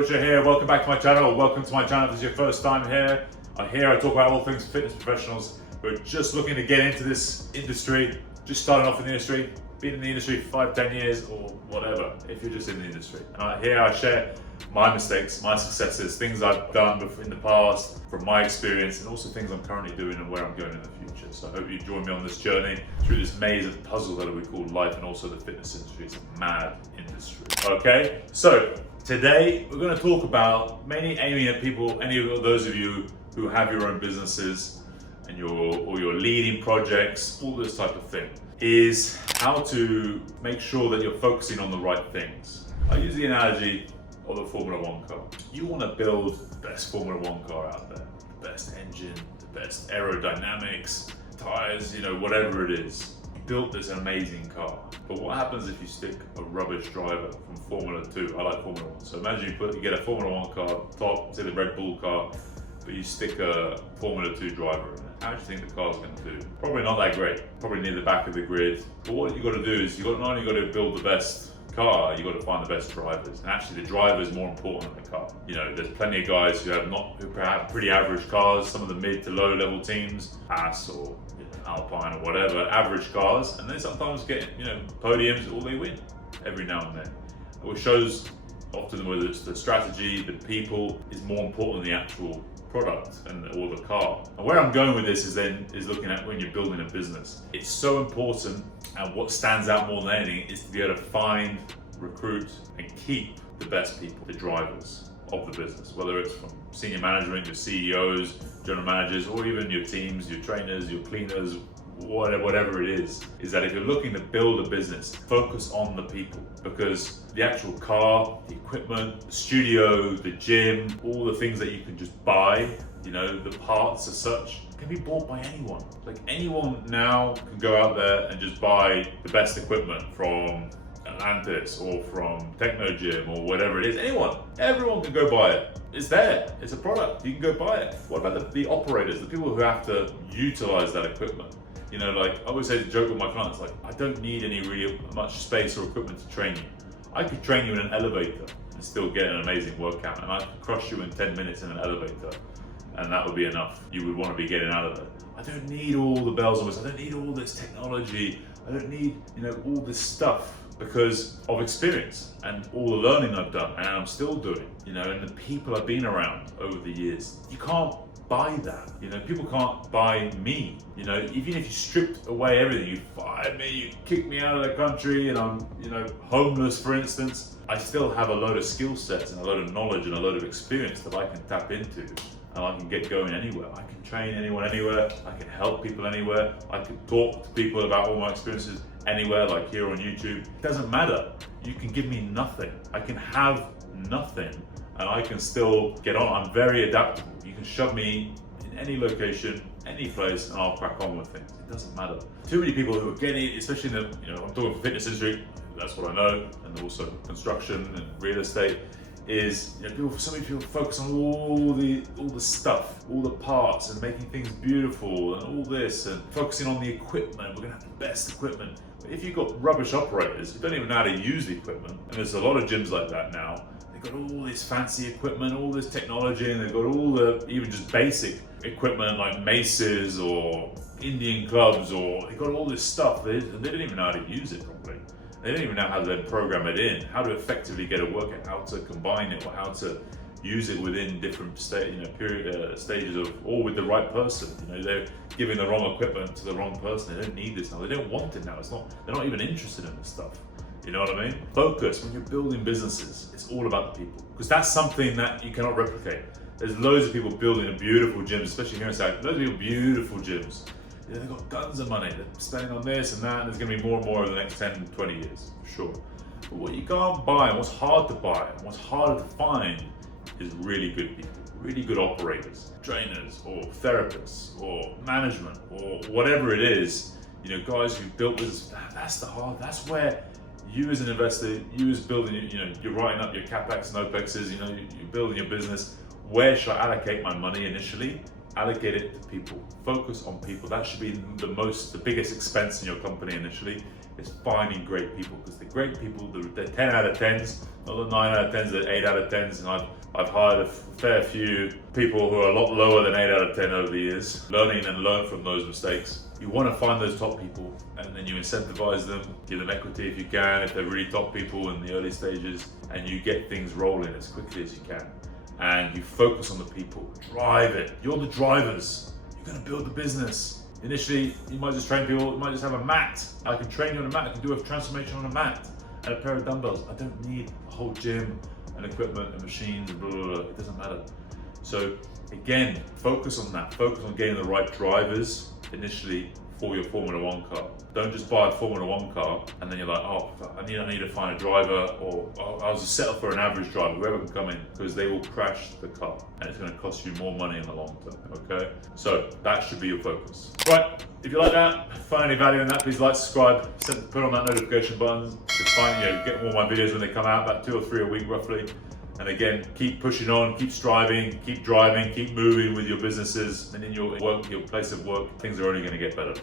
here. Welcome back to my channel, or welcome to my channel if this is your first time here. Here I talk about all things fitness professionals who are just looking to get into this industry, just starting off in the industry, been in the industry for 5-10 years or whatever, if you're just in the industry. And here I share my mistakes, my successes, things I've done in the past from my experience, and also things I'm currently doing and where I'm going in the future. So I hope you join me on this journey through this maze of puzzle that we call life, and also the fitness industry. It's a mad industry. Okay, so today we're going to talk about mainly aiming at people, any of those of you who have your own businesses and you're leading projects, all this type of thing, is how to make sure that you're focusing on the right things. I use the analogy of the Formula One car. You want to build the best Formula One car out there, the best engine, the best aerodynamics, tires, whatever it is. You built this amazing car, but what happens if you stick a rubbish driver from Formula 2? I like Formula 1, so imagine you get a Formula 1 car, top, say the Red Bull car, but you stick a Formula 2 driver in it. How do you think the car's going to do? Probably not that great, probably near the back of the grid. But what you got to do is not only got to build the best car, you got to find the best drivers. And actually the driver is more important than the car. There's plenty of guys who have pretty average cars, some of the mid to low level teams, Haas or Alpine or whatever, average cars, and they sometimes get podiums, or they win every now and then. Which shows often whether it's the strategy, the people is more important than the actual product or the car. And where I'm going with this is looking at when you're building a business. It's so important, and what stands out more than anything is to be able to find, recruit, and keep the best people, the drivers of the business, whether it's from senior management, your CEOs, general managers, or even your teams, your trainers, your cleaners, whatever it is that if you're looking to build a business, focus on the people, because the actual car, the equipment, the studio, the gym, all the things that you can just buy, the parts as such, can be bought by anyone. Like anyone now can go out there and just buy the best equipment from Atlantis or from Techno Gym or whatever it is. Everyone can go buy it. It's there, it's a product, you can go buy it. What about the operators, the people who have to utilize that equipment? I always say, to joke with my clients, I don't need any really much space or equipment to train you. I could train you in an elevator and still get an amazing workout, and I could crush you in 10 minutes in an elevator, and that would be enough. You would want to be getting out of there. I don't need all the bells and whistles. I don't need all this technology. I don't need, all this stuff, because of experience and all the learning I've done and I'm still doing, and the people I've been around over the years. You can't buy that. People can't buy me. Even if you stripped away everything, you fired me, you kicked me out of the country, and I'm, homeless, for instance, I still have a load of skill sets and a load of knowledge and a load of experience that I can tap into, and I can get going anywhere. I can train anyone anywhere. I can help people anywhere. I can talk to people about all my experiences anywhere, like here on YouTube. It doesn't matter. You can give me nothing. I can have nothing, and I can still get on. I'm very adaptable. You can shove me in any location, any place, and I'll crack on with things. It doesn't matter. Too many people who are getting, especially in the, I'm talking fitness industry, that's what I know, and also construction and real estate, is so many people focus on all the stuff, all the parts, and making things beautiful and all this, and focusing on the equipment. We're gonna have the best equipment. But if you've got rubbish operators who don't even know how to use the equipment, and there's a lot of gyms like that now, they've got all this fancy equipment, all this technology, and they've got all the even just basic equipment like maces or Indian clubs, or they've got all this stuff, they don't even know how to use it properly. They don't even know how to then program it in, how to effectively get a workout, how to combine it, or how to use it within different stages of, or with the right person. They're giving the wrong equipment to the wrong person. They don't need this now. They don't want it now. They're not even interested in this stuff. You know what I mean? Focus when you're building businesses. It's all about the people, because that's something that you cannot replicate. There's loads of people building a beautiful gyms, especially here in South. Loads of people, beautiful gyms. They've got tons of money. They're spending on this and that, and there's going to be more and more over the next 10, 20 years, for sure. But what you can't buy, and what's hard to buy, and what's harder to find, is really good people, really good operators, trainers, or therapists, or management, or whatever it is. Guys who built this. That's where you as an investor, you as building, you're writing up your capex and opexes. You're building your business. Where should I allocate my money initially? Allocate it to people. Focus on people. That should be the biggest expense in your company initially, is finding great people, because the great people, they're 10 out of 10s, not the 9 out of 10s, they're 8 out of 10s, and I've hired a fair few people who are a lot lower than 8 out of 10 over the years, learning and learn from those mistakes. You want to find those top people, and then you incentivize them, give them equity if you can, if they're really top people in the early stages, and you get things rolling as quickly as you can. And you focus on the people, drive it. You're the drivers. You're going to build the business. Initially, you might just train people, you might just have a mat. I can train you on a mat, I can do a transformation on a mat and a pair of dumbbells. I don't need a whole gym and equipment and machines and blah, blah, blah. It doesn't matter. So again, focus on that. Focus on getting the right drivers initially for your Formula One car. Don't just buy a Formula One car and then you're like, oh, I need to find a driver, or I'll just settle for an average driver, whoever can come in, because they will crash the car and it's going to cost you more money in the long term, okay? So that should be your focus. Right, if you like that, find any value in that, please like, subscribe, put on that notification button to get more of my videos when they come out, about 2 or 3 a week roughly. And again, keep pushing on, keep striving, keep driving, keep moving with your businesses and in your work, your place of work. Things are only going to get better.